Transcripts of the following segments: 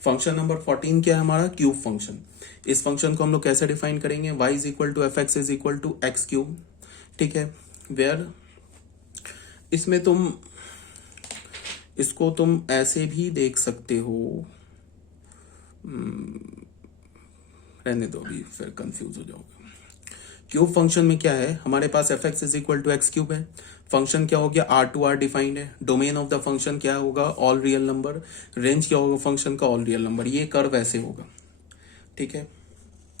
Function number 14 क्या है हमारा, क्यूब फंक्शन। इस फंक्शन को हम लोग कैसे डिफाइन करेंगे, y is equal to F x is equal to X cube. ठीक है, वेयर इसमें इसको तुम ऐसे भी देख सकते हो, रहने दो अभी, फिर कंफ्यूज हो जाओगे। क्यूब फंक्शन में क्या है, हमारे पास F x is equal to X cube है। फंक्शन क्या हो गया, आर टू आर डिफाइंड है। डोमेन ऑफ द फंक्शन क्या होगा, ऑल रियल नंबर। रेंज क्या होगा फंक्शन का, ऑल रियल नंबर। ये कर्व ऐसे होगा। ठीक है,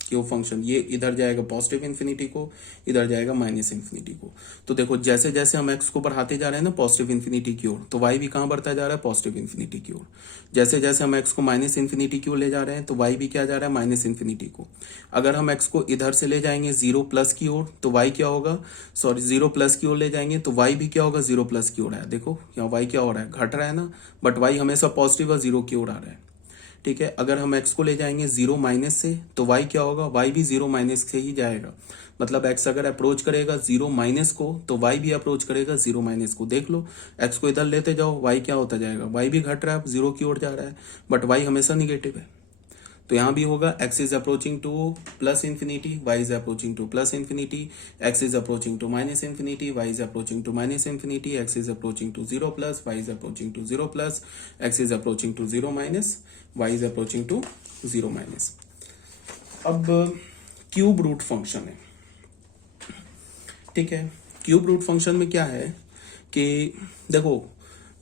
क्यूब फंक्शन ये इधर जाएगा पॉजिटिव इन्फिनिटी को, इधर जाएगा माइनस इन्फिनिटी को। तो देखो जैसे जैसे हम एक्स को बढ़ाते जा रहे हैं ना पॉजिटिव इन्फिनिटी की ओर, तो वाई भी कहाँ बढ़ता जा रहा है, पॉजिटिव इन्फिनिटी की ओर। जैसे जैसे हम एक्स को माइनस इन्फिनिटी की ओर ले जा रहे हैं, तो वाई भी क्या जा रहा है, माइनस इन्फिनिटी को। अगर हम एक्स को इधर से ले जाएंगे जीरो प्लस की ओर, तो वाई क्या होगा, सॉरी जीरो प्लस की ओर ले जाएंगे तो वाई भी क्या होगा, जीरो प्लस की ओर है। देखो यहाँ वाई क्या हो रहा है, घट रहा है ना, बट वाई हमेशा पॉजिटिव और जीरो की ओर आ रहा है। ठीक है, अगर हम x को ले जाएंगे जीरो माइनस से, तो y क्या होगा, y भी जीरो माइनस से ही जाएगा। मतलब x अगर अप्रोच करेगा जीरो माइनस को, तो y भी अप्रोच करेगा जीरो माइनस को। देख लो x को इधर लेते जाओ, y क्या होता जाएगा, y भी घट रहा है, जीरो की ओर जा रहा है, बट y हमेशा निगेटिव है। तो यहां भी होगा x is approaching to plus infinity, y is approaching to plus infinity, x is approaching to minus infinity, y is approaching to minus infinity, x is approaching to zero plus, y is approaching to zero plus, x is approaching to zero minus, y is approaching to zero minus. अब cube root function है। ठीक है, cube root function में क्या है कि देखो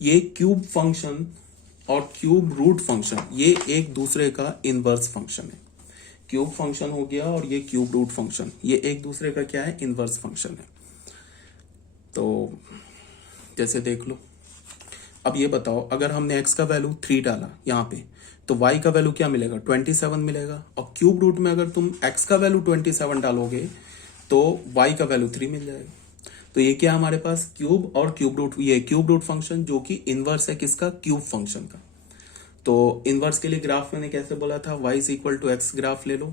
ये क्यूब फंक्शन और क्यूब रूट फंक्शन ये एक दूसरे का इनवर्स फंक्शन है। क्यूब फंक्शन हो गया और ये क्यूब रूट फंक्शन, ये एक दूसरे का क्या है, इनवर्स फंक्शन है। तो जैसे देख लो, अब ये बताओ अगर हमने x का वैल्यू 3 डाला यहाँ पे, तो y का वैल्यू क्या मिलेगा, 27 मिलेगा। और क्यूब रूट में अगर तुम x का वैल्यू 27 डालोगे तो y का वैल्यू 3 मिल जाएगा। तो ये क्या हमारे पास, क्यूब और क्यूब रूट, ये क्यूब रूट फंक्शन जो कि इनवर्स है किसका, क्यूब फंक्शन का। तो इनवर्स के लिए ग्राफ मैंने कैसे बोला था, y is equal to X graph ले लो,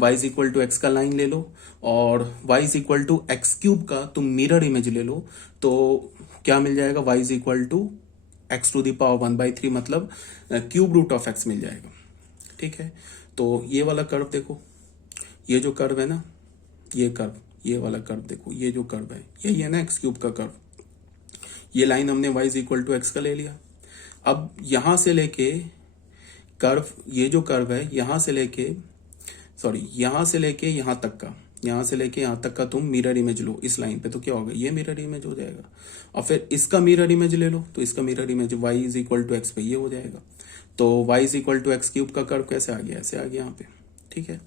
y is equal to X का लाइन ले लो, और y is equal to X cube का तुम मिरर इमेज ले लो, तो क्या मिल जाएगा, y is equal to X to the power 1/3, मतलब क्यूब रूट ऑफ एक्स मिल जाएगा। ठीक है, तो ये वाला कर्व देखो, ये जो कर्व है ना, ये कर्व, ये वाला कर्व देखो, ये जो कर्व है यही है ना एक्स क्यूब का कर्व। ये लाइन हमने y is equal to X का ले लिया। अब यहां से लेके कर्व, ये जो कर्व है यहां से लेके, सॉरी यहां से लेके यहां तक का, यहां से लेके यहां तक का तुम मिरर इमेज लो इस लाइन पे, तो क्या होगा, ये मिरर इमेज हो जाएगा। और फिर इसका मिरर इमेज ले लो, तो इसका mirror image y is equal to X पे ये हो जाएगा। तो y is equal to X cube का कर्व कैसे आ गया, ऐसे आ गया यहाँ पे। ठीक है,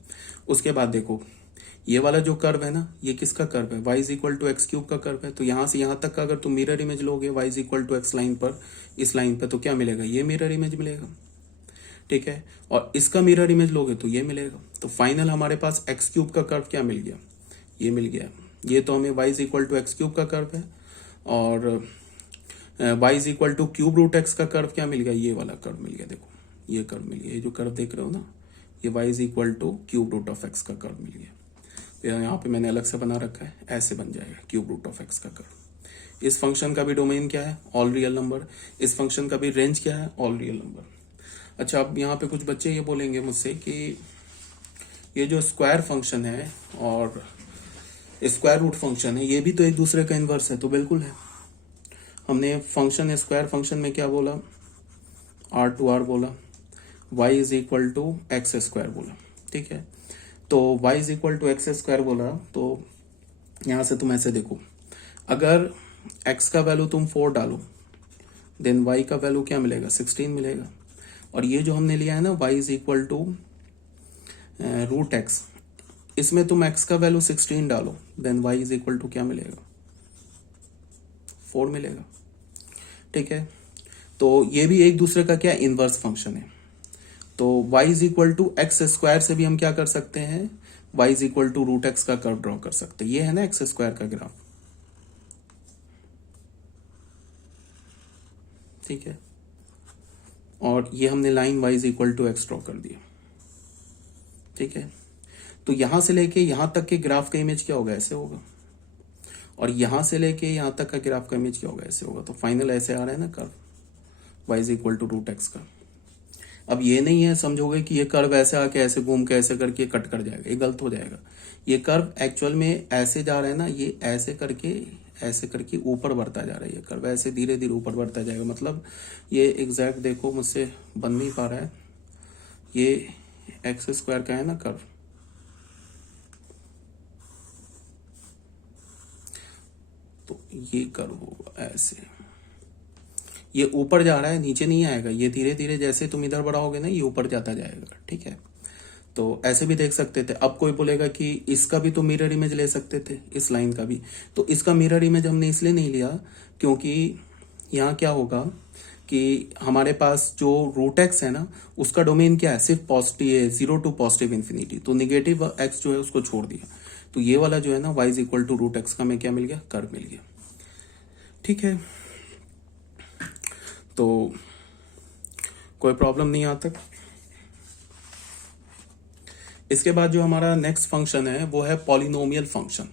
उसके बाद देखो ये वाला जो कर्व है ना, ये किसका कर्व है, y is equal to X cube का कर्व है। तो यहां से यहां तक का अगर तुम मिरर इमेज लोगे y is equal to X line पर, इस लाइन पर, तो क्या मिलेगा, ये मिरर इमेज मिलेगा। ठीक है, और इसका मिरर इमेज लोगे तो ये मिलेगा। तो फाइनल हमारे पास एक्स क्यूब का कर्व क्या मिल गया, ये मिल गया। ये तो हमें y is equal to X cube का कर्व है, और y is equal to cube root x का कर्व क्या मिल गया, ये वाला कर्व मिल गया। देखो ये कर्व मिल गया, ये जो कर्व देख रहे हो ना, ये y is equal to cube root of X का कर्व मिल गया। तो यहाँ पे मैंने अलग से बना रखा है, ऐसे बन जाएगा क्यूब रूट ऑफ एक्स का कर्व। इस फंक्शन का भी डोमेन क्या है, ऑल रियल नंबर। इस फंक्शन का भी रेंज क्या है, ऑल रियल नंबर। अच्छा, अब यहाँ पे कुछ बच्चे ये बोलेंगे मुझसे कि ये जो स्क्वायर फंक्शन है और स्क्वायर रूट फंक्शन है, ये भी तो एक दूसरे का इनवर्स है। तो बिल्कुल है, हमने फंक्शन स्क्वायर फंक्शन में क्या बोला, आर टू आर बोला, y is equal to x square बोला। ठीक है, तो y is equal to x square बोला, तो यहां से तुम ऐसे देखो, अगर x का वैल्यू तुम 4 डालो, देन y का वैल्यू क्या मिलेगा, 16 मिलेगा। और ये जो हमने लिया है ना y is equal to root x, इसमें तुम x का वैल्यू 16 डालो, then y is equal to क्या मिलेगा, 4 मिलेगा। ठीक है, तो ये भी एक दूसरे का क्या, इनवर्स फंक्शन है। तो y is equal to x square से भी हम क्या कर सकते हैं, y is equal to root x का कर्व ड्रॉ कर सकते हैं। ये है ना एक्स स्क्वायर का ग्राफ। ठीक है, और ये हमने line y is equal to x draw कर दिया। ठीक है, तो यहां से लेके यहां तक के ग्राफ का इमेज क्या होगा, ऐसे होगा। और यहां से लेके यहां तक का ग्राफ का इमेज क्या होगा, ऐसे होगा। तो फाइनल ऐसे आ रहा है ना curve, y is equal to root x का। अब ये नहीं है समझोगे कि ये कर्व ऐसे आके ऐसे घूम के ऐसे करके कट कर जाएगा, ये गलत हो जाएगा। ये कर्व एक्चुअल में ऐसे जा रहा है ना, ये ऐसे करके ऊपर बढ़ता जा रहा है। ये कर्व ऐसे धीरे धीरे ऊपर बढ़ता जाएगा, मतलब ये एग्जैक्ट देखो मुझसे बन नहीं पा रहा है, ये एक्स स्क्वायर का है ना कर्व, तो ये कर्व होगा ऐसे, ये ऊपर जा रहा है, नीचे नहीं आएगा। ये धीरे धीरे जैसे तुम इधर बढ़ाओगे ना, ये ऊपर जाता जाएगा, ठीक है। तो ऐसे भी देख सकते थे। अब कोई बोलेगा कि इसका भी तो मिरर इमेज ले सकते थे, इस लाइन का भी। तो इसका मिरर इमेज हमने इसलिए नहीं लिया क्योंकि यहाँ क्या होगा कि हमारे पास जो रूट एक्स है ना, उसका डोमेन क्या है, सिर्फ पॉजिटिव, 0 to +∞। तो निगेटिव एक्स जो है उसको छोड़ दिया। तो ये वाला जो है ना y = रूट एक्स का हमें क्या मिल गया, कर्व मिल गया, ठीक है। तो कोई प्रॉब्लम नहीं यहाँ तक। इसके बाद जो हमारा नेक्स्ट फंक्शन है वो है पॉलिनोमियल फंक्शन।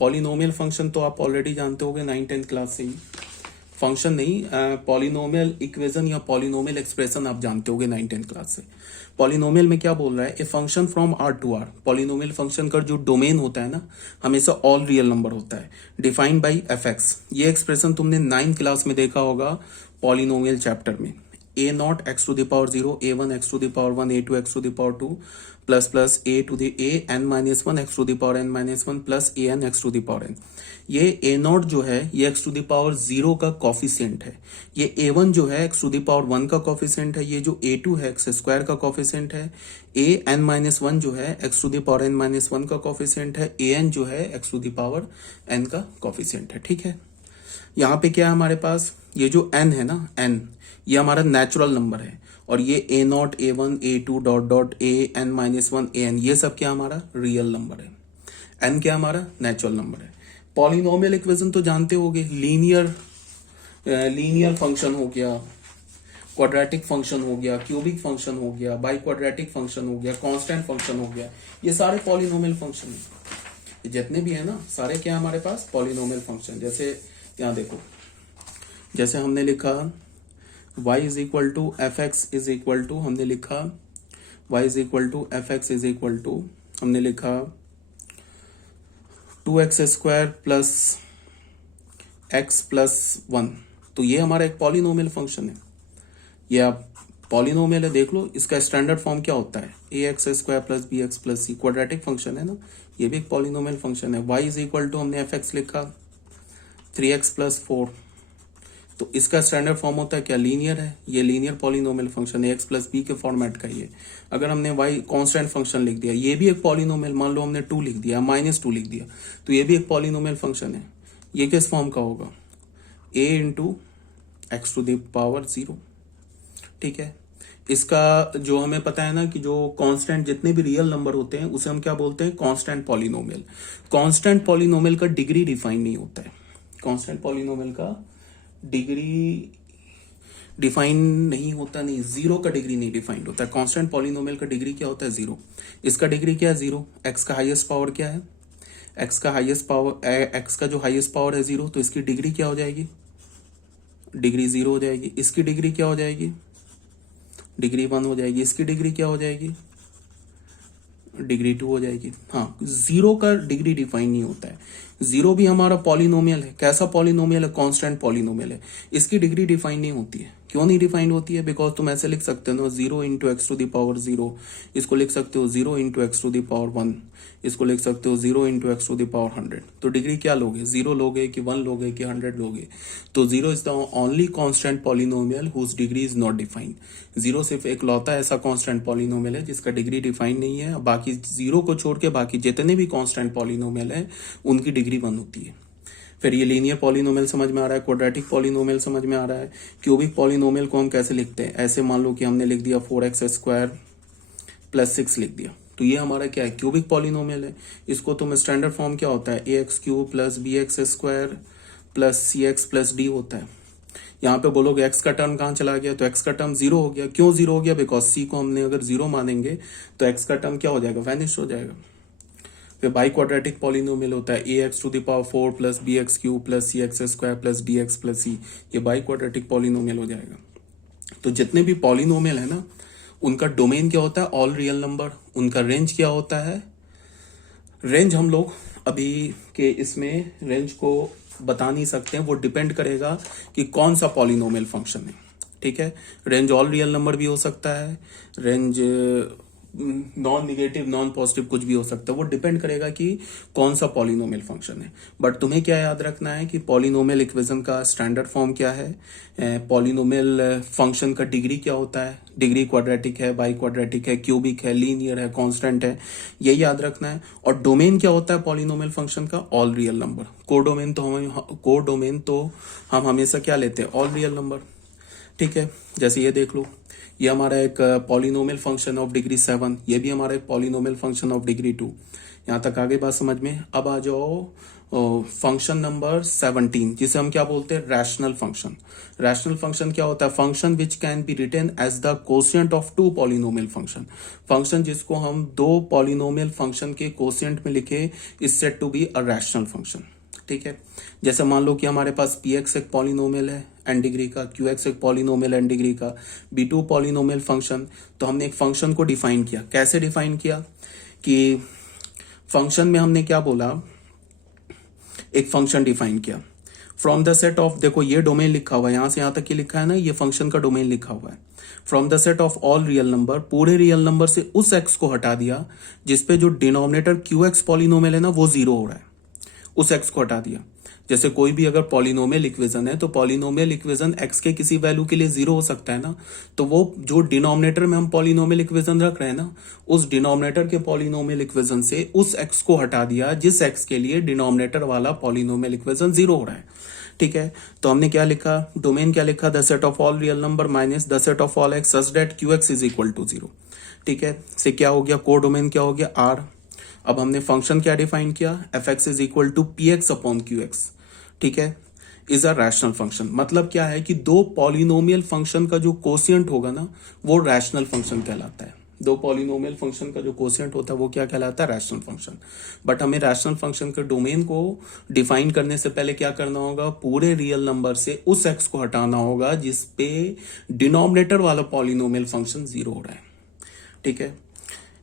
पॉलिनोमियल फंक्शन तो आप ऑलरेडी जानते होंगे 9th-10th क्लास से ही। फंक्शन नहीं, पॉलिनोमियल इक्वेशन या पॉलिनोमियल एक्सप्रेशन आप जानते होंगे 9th-10th क्लास से। पॉलिनोमियल में क्या बोल रहा है, a function from R to R. Polynomial function का जो डोमेन होता है ना, हमेशा ऑल रियल नंबर होता है, डिफाइंड बाई एफ एक्स। ये एक्सप्रेशन तुमने 9th क्लास में देखा होगा पॉलिनोमियल चैप्टर में। a0 x⁻0, a1 x⁻1, a2 x⁻2 plus a n-1 x⁻n-1 plus an x⁻n। ये a0 जो है ये x⁻0 का कॉफिशिएंट है, ये a1 जो है x⁻1 का कॉफिशिएंट है, ये जो a2 है x² का कॉफिशिएंट है, an-1 जो है x⁻n-1 का कॉफिशिएंट है, an जो है x⁻n का कॉफिशिएंट है, ठीक है। यहाँ पे क्या है हमारे पास, ये जो n है ना, n ये हमारा नेचुरल नंबर है, और ये a0, a1, a2 dot dot an-1 an ये सब क्या हमारा रियल नंबर है। n क्या हमारा नेचुरल नंबर है। पॉलिनोमियल इक्वेशन तो जानते होगे, लीनियर फंक्शन हो गया, क्वाड्रेटिक फंक्शन हो गया, क्यूबिक फंक्शन हो गया, बाई क्वाड्रेटिक फंक्शन हो गया, कांस्टेंट फंक्शन हो गया, ये सारे पॉलिनोमियल फंक्शन है। जितने भी है ना सारे क्या हमारे पास पॉलिनोमियल फंक्शन। जैसे यहाँ देखो, जैसे हमने लिखा y = fx = हमने लिखा y = fx = हमने लिखा 2x² प्लस x प्लस 1। तो ये हमारा एक पॉलिनोमियल फंक्शन है। ये आप पॉलिनोमियल है, देख लो इसका स्टैंडर्ड फॉर्म क्या होता है, ax² plus bx plus c। Quadratic function है ना, ये भी एक पॉलिनोमियल फंक्शन है। y = हमने fx लिखा 3x प्लस 4। तो इसका स्टैंडर्ड फॉर्म होता है क्या, लीनियर है, ये लीनियर पॉलिनोमियल फंक्शन है, x प्लस बी के फॉर्मेट का ये। अगर हमने y कांस्टेंट फंक्शन लिख दिया, ये भी एक पॉलिनोमियल, मान लो हमने 2 लिख दिया, -2 लिख दिया, तो ये भी एक पॉलिनोमियल फंक्शन है। ये किस फॉर्म का होगा, a × x⁻0, ठीक है। इसका जो हमें पता है ना कि जो कांस्टेंट जितने भी रियल नंबर होते हैं उसे हम क्या बोलते हैं, कांस्टेंट पॉलिनोमियल। कांस्टेंट पॉलिनोमियल का डिग्री डिफाइन नहीं होता है, कांस्टेंट पॉलिनोमियल का डिग्री डिफाइन नहीं होता, नहीं, 0 का डिग्री नहीं डिफाइंड होता है। कांस्टेंट पॉलिनोमियल का डिग्री क्या होता है, 0। इसका डिग्री क्या है, 0। एक्स का हाईएस्ट पावर क्या है, एक्स का हाईएस्ट पावर, एक्स का जो हाईएस्ट पावर है 0, तो इसकी डिग्री क्या हो जाएगी, डिग्री 0 हो जाएगी। इसकी डिग्री क्या हो जाएगी, डिग्री 1 हो जाएगी। इसकी डिग्री क्या हो जाएगी, डिग्री 2 हो जाएगी। हाँ, 0 का डिग्री डिफाइन नहीं होता है। 0 भी हमारा पॉलिनोमियल है। कैसा पॉलिनोमियल है, कांस्टेंट पॉलिनोमियल है। इसकी डिग्री डिफाइन नहीं होती है। क्यों नहीं डिफाइंड होती है, बिकॉज तुम ऐसे लिख सकते हो 0 × x⁻0, इसको लिख सकते हो 0 × x⁻1, इसको लिख सकते हो 0 × x⁻100। तो डिग्री क्या लोगे, 0 लोगे कि 1 लोगे कि 100 लोगे। तो 0 is the only constant polynomial whose degree is not defined. 0 सिर्फ एक लौता ऐसा कांस्टेंट पॉलिनोमियल है जिसका डिग्री डिफाइन नहीं है। बाकी 0 को छोड़ के बाकी जितने भी कांस्टेंट पॉलिनोमियल है उनकी डिग्री 1 होती है। फिर ये लीनियर पॉलिनोमियल समझ में आ रहा है, क्वाड्रेटिक पॉलिनोमियल समझ में आ रहा है। क्यूबिक पॉलिनोमियल को हम कैसे लिखते हैं, ऐसे मान लो कि हमने लिख दिया 4x² प्लस 6 लिख दिया, तो ये हमारा क्या है, क्यूबिक पॉलिनोमियल है। इसको तुम स्टैंडर्ड फॉर्म क्या होता है, ax³ plus bx² plus cx plus d होता है। यहाँ पे बोलोगे x का टर्म कहाँ चला गया, तो x का टर्म 0 हो गया। क्यों 0 हो गया, बिकॉज c को हमने अगर 0 मानेंगे तो x का टर्म क्या हो जाएगा, वैनिश हो जाएगा। फिर बाई क्वाड्रेटिक पॉलिनोमियल होता है ax⁴ plus bx³ plus cx² plus dx plus c, ये बाई क्वाड्रेटिक पॉलिनोमियल हो जाएगा। तो जितने भी पॉलिनोमियल है ना उनका डोमेन क्या होता है, ऑल रियल नंबर। उनका रेंज क्या होता है, रेंज हम लोग अभी के इसमें रेंज को बता नहीं सकते हैं, वो डिपेंड करेगा कि कौन सा पॉलिनोमियल फंक्शन है। ठीक है, रेंज ऑल रियल नंबर भी हो सकता है, range non negative non positive कुछ भी हो सकता है, वो डिपेंड करेगा कि कौन सा पॉलिनोमियल फंक्शन है। बट तुम्हें क्या याद रखना है कि पॉलिनोमियल इक्वेशन का स्टैंडर्ड फॉर्म क्या है, पॉलिनोमियल फंक्शन का डिग्री क्या होता है, डिग्री क्वाड्रेटिक है, बाई क्वाड्रेटिक है, क्यूबिक है, लीनियर है, कांस्टेंट है, ये याद रखना है। और डोमेन क्या होता है पॉलिनोमियल फंक्शन का, ऑल रियल नंबर। कोडोमेन तो हम हमेशा क्या लेते हैं, ऑल रियल नंबर। ठीक है, जैसे ये देख लो, ये हमारा एक पॉलिनोमियल फंक्शन ऑफ डिग्री 7, ये भी हमारा एक पॉलिनोमियल फंक्शन ऑफ डिग्री 2। यहाँ तक आगे बात समझ में। अब आ जाओ फंक्शन नंबर 17, जिसे हम क्या बोलते हैं, रैशनल फंक्शन। रैशनल फंक्शन क्या होता है, function which can be written as the quotient of two polynomial function. Function जिसको हम दो पॉलिनोमियल फंक्शन के कोशिएंट में लिखे is said to be a rational function. ठीक है, जैसे मान लो कि हमारे पास पी एक्स एक पॉलिनोमियल है एन डिग्री का, क्यू एक्स एक पॉलिनोमियल एन डिग्री का, बी टू पॉलिनोमियल फंक्शन। तो हमने एक फंक्शन को डिफाइन किया, कैसे डिफाइन किया कि फंक्शन में हमने क्या बोला, एक फंक्शन डिफाइन किया फ्रॉम द सेट ऑफ, देखो ये डोमेन लिखा हुआ है, यहां से यहां तक ये लिखा है ना, ये फंक्शन का डोमेन लिखा हुआ है। From the set of all real number, पूरे रियल नंबर से उस एक्स को हटा दिया जिसपे जो डिनोमिनेटर क्यू एक्स पॉलिनोमियल है ना वो जीरो हो रहा है, उस एक्स को हटा दिया। जैसे कोई भी अगर पॉलिनोमियल इक्वेशन है तो पॉलिनोमियल इक्वेशन एक्स के किसी वैल्यू के लिए जीरो हो सकता है ना, तो वो जो डिनोमिनेटर में हम पॉलिनोमियल इक्वेशन रख रहे हैं ना, उस डिनोमिनेटर के पॉलिनोमियल इक्वेशन से उस एक्स को हटा दिया जिस एक्स के लिए डिनोमिनेटर वाला पॉलिनोमियल इक्वेशन जीरो हो रहा है। ठीक है, तो हमने क्या लिखा, डोमेन क्या लिखा, the set of all real number minus the set of all x such that Q x is equal to zero. ठीक है, से क्या हो गया, को डोमेन क्या हो गया, आर। अब हमने फंक्शन क्या डिफाइन किया, f x is equal to P x upon Q x. ठीक है, इज अ रैशनल फंक्शन। मतलब क्या है कि दो पॉलिनोमियल फंक्शन का जो कोशिएंट होगा ना वो रैशनल फंक्शन कहलाता है। दो पॉलिनोमियल फंक्शन का जो कोशिएंट होता है वो क्या कहलाता है, रैशनल फंक्शन। बट हमें रैशनल फंक्शन के डोमेन को डिफाइन करने से पहले क्या करना होगा, पूरे रियल नंबर से उस एक्स को हटाना होगा जिसपे डिनोमिनेटर वाला पॉलिनोमियल फंक्शन जीरो हो रहा है। ठीक है,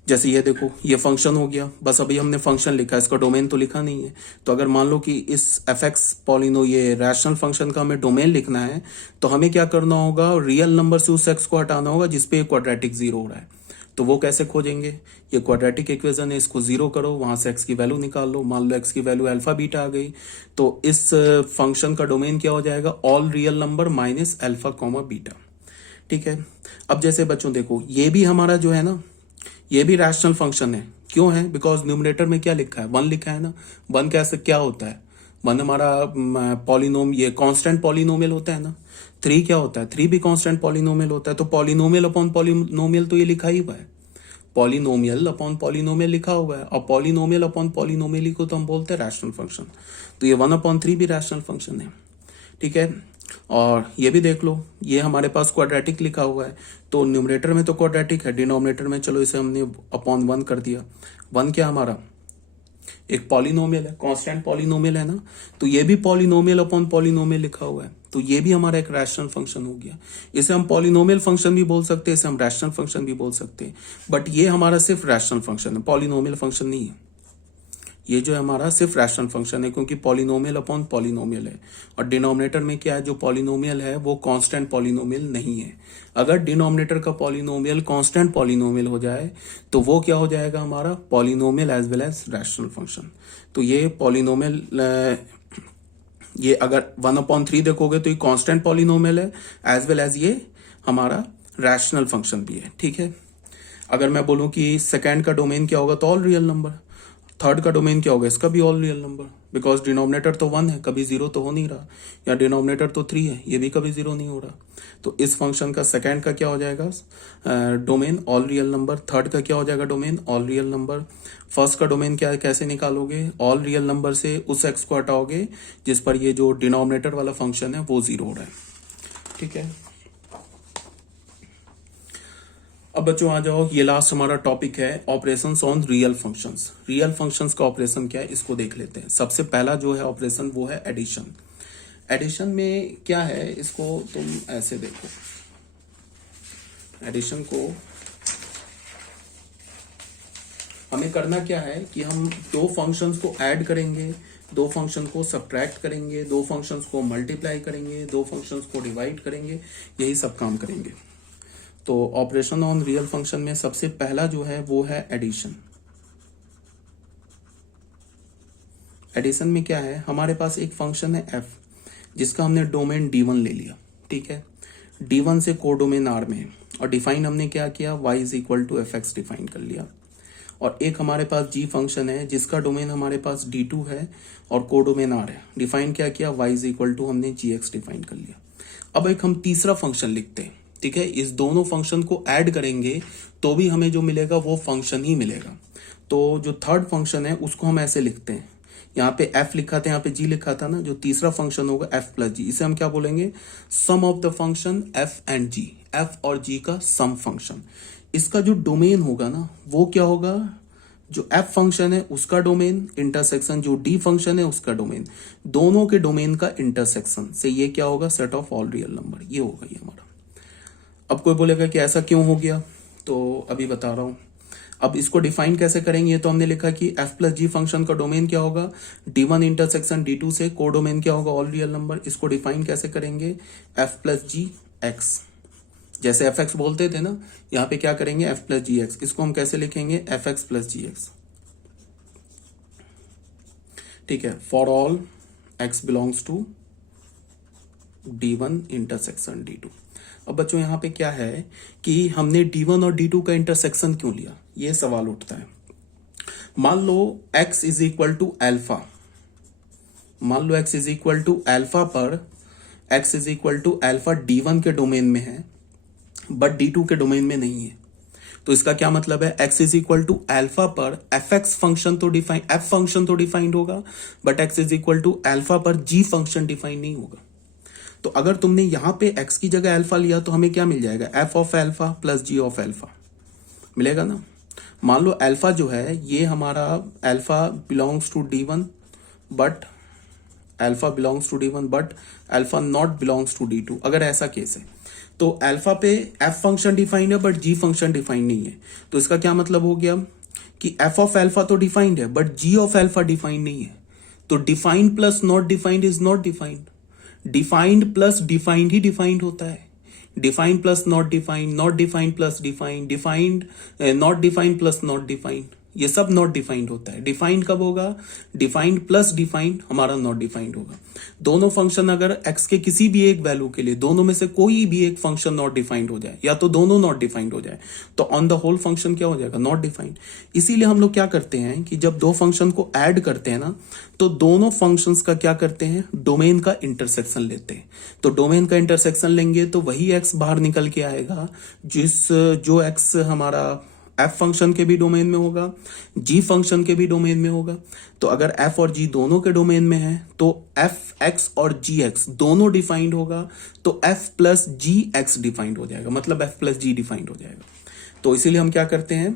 जैसे ये देखो, ये फंक्शन हो गया, बस अभी हमने फंक्शन लिखा, इसका डोमेन तो लिखा नहीं है। तो अगर मान लो कि इस एफ एक्स पॉलिनो ये रैशनल फंक्शन का हमें डोमेन लिखना है तो हमें क्या करना होगा, रियल नंबर से उस एक्स को हटाना होगा जिसपे क्वाड्रेटिक जीरो हो रहा है। तो वो कैसे खोजेंगे, ये क्वाड्रेटिक इक्वेशन है, इसको जीरो करो, वहां से एक्स की वैल्यू निकाल लो। मान लो एक्स की वैल्यू अल्फा बीटा आ गई, तो इस फंक्शन का डोमेन क्या हो जाएगा, all real number minus alpha comma beta. ठीक है, अब जैसे बच्चों देखो, ये भी हमारा जो है ना, ये भी रैशनल फंक्शन है। क्यों है, बिकॉज न्यूमरेटर में क्या लिखा है, वन लिखा है ना। वन कैसे क्या होता है, वन हमारा पॉलिनोम ये कांस्टेंट पॉलिनोमियल होता है ना। थ्री क्या होता है, थ्री भी कांस्टेंट पॉलिनोमियल होता है। तो पॉलिनोमियल अपॉन पॉलिनोमियल तो ये लिखा ही हुआ है, पॉलिनोमियल अपॉन पॉलिनोमियल लिखा हुआ है। और पॉलिनोमियल अपॉन पॉलिनोमियल को तो हम बोलते हैं रैशनल फंक्शन। तो ये 1/3 भी रैशनल फंक्शन है। ठीक है, और ये भी देख लो, ये हमारे पास क्वाड्रेटिक लिखा हुआ है, तो न्यूमरेटर में तो क्वाड्रेटिक है, डिनोमिनेटर में चलो इसे हमने अपॉन 1 कर दिया। 1 क्या हमारा एक पॉलिनोमियल है, कांस्टेंट पॉलिनोमियल है ना, तो ये भी पॉलिनोमियल अपॉन पॉलिनोमियल लिखा हुआ है, तो ये भी हमारा एक रैशनल फंक्शन हो गया। इसे हम पॉलिनोमियल फंक्शन भी बोल सकते हैं, इसे हम रैशनल फंक्शन भी बोल सकते हैं। बट ये हमारा सिर्फ रैशनल फंक्शन है, पॉलिनोमियल फंक्शन नहीं है। ये जो है हमारा सिर्फ रैशनल फंक्शन है, क्योंकि पॉलिनोमियल अपॉन पॉलिनोमियल है। और डिनोमिनेटर में क्या है, जो पॉलिनोमियल है वो कांस्टेंट पॉलिनोमियल नहीं है। अगर डिनोमिनेटर का पॉलिनोमियल कांस्टेंट पॉलिनोमियल हो जाए तो वो क्या हो जाएगा, हमारा polynomial as well as rational function. तो ये पॉलिनोमियल, ये अगर 1/3 देखोगे तो ये कांस्टेंट पॉलिनोमियल है, एज वेल एज ये हमारा रैशनल फंक्शन भी है। ठीक है, अगर मैं बोलूं कि सेकेंड का डोमेन क्या होगा, तो ऑल रियल नंबर। थर्ड का डोमेन क्या होगा, इसका भी all real number, because denominator तो 1 है, कभी जीरो तो हो नहीं रहा, या डिनोमिनेटर तो 3 है, ये भी कभी जीरो नहीं हो रहा। तो इस फंक्शन का सेकेंड का क्या हो जाएगा, domain all real number. Third का क्या हो जाएगा, domain all real number. First का डोमेन क्या है, कैसे निकालोगे, ऑल रियल नंबर से उस एक्स को हटाओगे जिस पर ये जो डिनोमिनेटर वाला फंक्शन है वो जीरो हो रहा है। ठीक है, अब बच्चों आ जाओ, ये लास्ट हमारा टॉपिक है operations on real functions. Real functions का ऑपरेशन क्या है इसको देख लेते हैं। सबसे पहला जो है ऑपरेशन वो है एडिशन। एडिशन में क्या है, इसको तुम ऐसे देखो, एडिशन को हमें करना क्या है कि हम दो फंक्शंस को ऐड करेंगे, दो फंक्शन को सब्ट्रैक्ट करेंगे, दो फंक्शंस को मल्टीप्लाई करेंगे, दो फंक्शंस को डिवाइड करेंगे, यही सब काम करेंगे। तो ऑपरेशन ऑन रियल फंक्शन में सबसे पहला जो है वो है एडिशन। एडिशन में क्या है, हमारे पास एक फंक्शन है f जिसका हमने डोमेन d1 ले लिया, ठीक है। d1 से कोडोमेन r में है और डिफाइन हमने क्या किया, y is equal to F x define कर लिया। और एक हमारे पास g फंक्शन है जिसका डोमेन हमारे पास d2 है और कोडोमेन r है, डिफाइन क्या किया, y इज इक्वल टू हमने gx डिफाइन कर लिया। अब एक हम तीसरा फंक्शन लिखते हैं, ठीक है। इस दोनों फंक्शन को ऐड करेंगे तो भी हमें जो मिलेगा वो फंक्शन ही मिलेगा। तो जो थर्ड फंक्शन है उसको हम ऐसे लिखते हैं, यहाँ पे f लिखा था, यहाँ पे g लिखा था ना, जो तीसरा फंक्शन होगा f प्लस जी, इसे हम क्या बोलेंगे, sum of the function f and g, f और g का सम फंक्शन। इसका जो डोमेन होगा ना वो क्या होगा, जो f फंक्शन है उसका डोमेन इंटरसेक्शन जो d फंक्शन है उसका डोमेन, दोनों के डोमेन का इंटरसेक्शन से ये क्या होगा, set of all real number, ये होगा ये हमारा। अब कोई बोलेगा कि ऐसा क्यों हो गया, तो अभी बता रहा हूं। अब इसको डिफाइन कैसे करेंगे, तो हमने लिखा कि f प्लस जी फंक्शन का डोमेन क्या होगा, d1 इंटरसेक्शन d2 से, कोडोमेन क्या होगा, ऑल रियल नंबर। इसको डिफाइन कैसे करेंगे, f प्लस जी एक्स, जैसे एफ एक्स बोलते थे ना, यहाँ पे क्या करेंगे f प्लस जी एक्स, इसको हम कैसे लिखेंगे, f x plus g x, ठीक है। For all x belongs to d1 intersection d2। अब बच्चों यहाँ पे क्या है कि हमने d1 और d2 का इंटरसेक्शन क्यों लिया, ये सवाल उठता है। मान लो x is equal to alpha, मान लो x is equal to alpha पर x is equal to alpha d1 के डोमेन में है बट d2 के डोमेन में नहीं है। तो इसका क्या मतलब है, x is equal to alpha पर f फंक्शन तो डिफाइन, f फंक्शन तो डिफाइंड होगा but x is equal to alpha पर g फंक्शन डिफाइन नहीं होगा। तो अगर तुमने यहां पे x की जगह अल्फा लिया तो हमें क्या मिल जाएगा, f of alpha plus g of alpha मिलेगा ना। मान लो अल्फा जो है ये हमारा alpha belongs to d1 but alpha belongs to d1 but alpha not belongs to d2। अगर ऐसा केस है तो अल्फा पे f फंक्शन डिफाइंड है बट g फंक्शन डिफाइंड नहीं है। तो इसका क्या मतलब हो गया कि f ऑफ एल्फा तो डिफाइंड है but g of alpha defined नहीं है। तो defined plus not defined is not defined, defined plus defined he defined होता है। Defined plus not defined, not defined plus defined, defined not defined plus not defined, ये सब not defined होता है। Defined कब होगा, डिफाइंड प्लस डिफाइंड हमारा not defined होगा। दोनों फंक्शन अगर x के किसी भी एक वैल्यू के लिए दोनों में से कोई भी एक फंक्शन नॉट डिफाइंड हो जाए या तो दोनों नॉट डिफाइंड हो जाए तो ऑन द होल फंक्शन क्या हो जाएगा, नॉट डिफाइंड। इसीलिए हम लोग क्या करते हैं कि जब दो फंक्शन को ऐड करते हैं ना तो दोनों फंक्शंस का क्या करते हैं, डोमेन का इंटरसेक्शन लेते हैं। तो डोमेन का इंटरसेक्शन लेंगे तो वही x बाहर निकल के आएगा जो x हमारा f फंक्शन के भी डोमेन में होगा, g फंक्शन के भी डोमेन में होगा। तो अगर f और g दोनों के डोमेन में है तो f(x) और g(x) दोनों डिफाइंड होगा तो f plus g x defined हो जाएगा, मतलब f प्लस जी डिफाइंड हो जाएगा। तो इसीलिए हम क्या करते हैं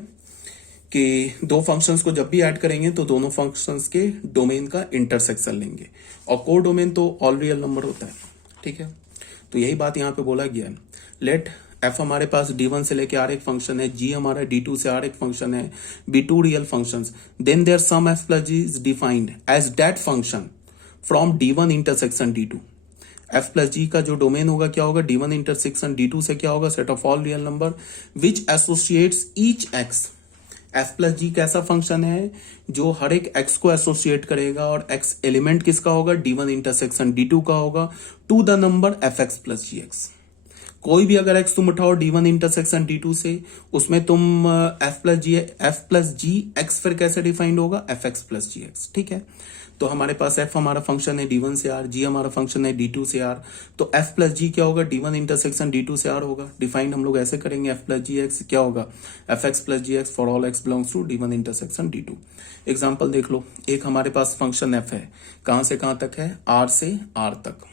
कि दो फंक्शंस को जब भी ऐड करेंगे तो दोनों फंक्शंस के डोमेन का इंटरसेक्शन लेंगे और को डोमेन तो ऑल रियल नंबर होता है, ठीक है। तो यही बात यहाँ पे बोला गया है। लेट f हमारे पास d1 से लेके r एक फंक्शन है, g हमारा d2 से r एक फंक्शन है, b2 real functions, then their sum f plus g is defined as that function from d1 intersection d2। f plus g का जो डोमेन होगा क्या होगा, d1 इंटरसेक्शन d2 से क्या होगा, set of all real number which associates each x। f plus G कैसा function है जो हर एक x को एसोसिएट करेगा और x एलिमेंट किसका होगा, d1 इंटरसेक्शन d2 का होगा to the number fx plus gx। कोई भी अगर x तुम उठाओ d1 इंटरसेक्शन d2 से उसमें तुम f प्लस जी एक्स फिर कैसे डिफाइंड होगा, fx प्लस gx, ठीक है। तो हमारे पास f हमारा फंक्शन है d1 से r, g हमारा फंक्शन है d2 से r, तो f प्लस जी क्या होगा, d1 इंटरसेक्शन d2 से r होगा। डिफाइंड हम लोग ऐसे करेंगे, f प्लस जी एक्स क्या होगा, fx plus g x for all x belongs to d1 intersection d2। Example देख लो, एक हमारे पास फंक्शन f है, कहां से कहां तक है, r से r तक।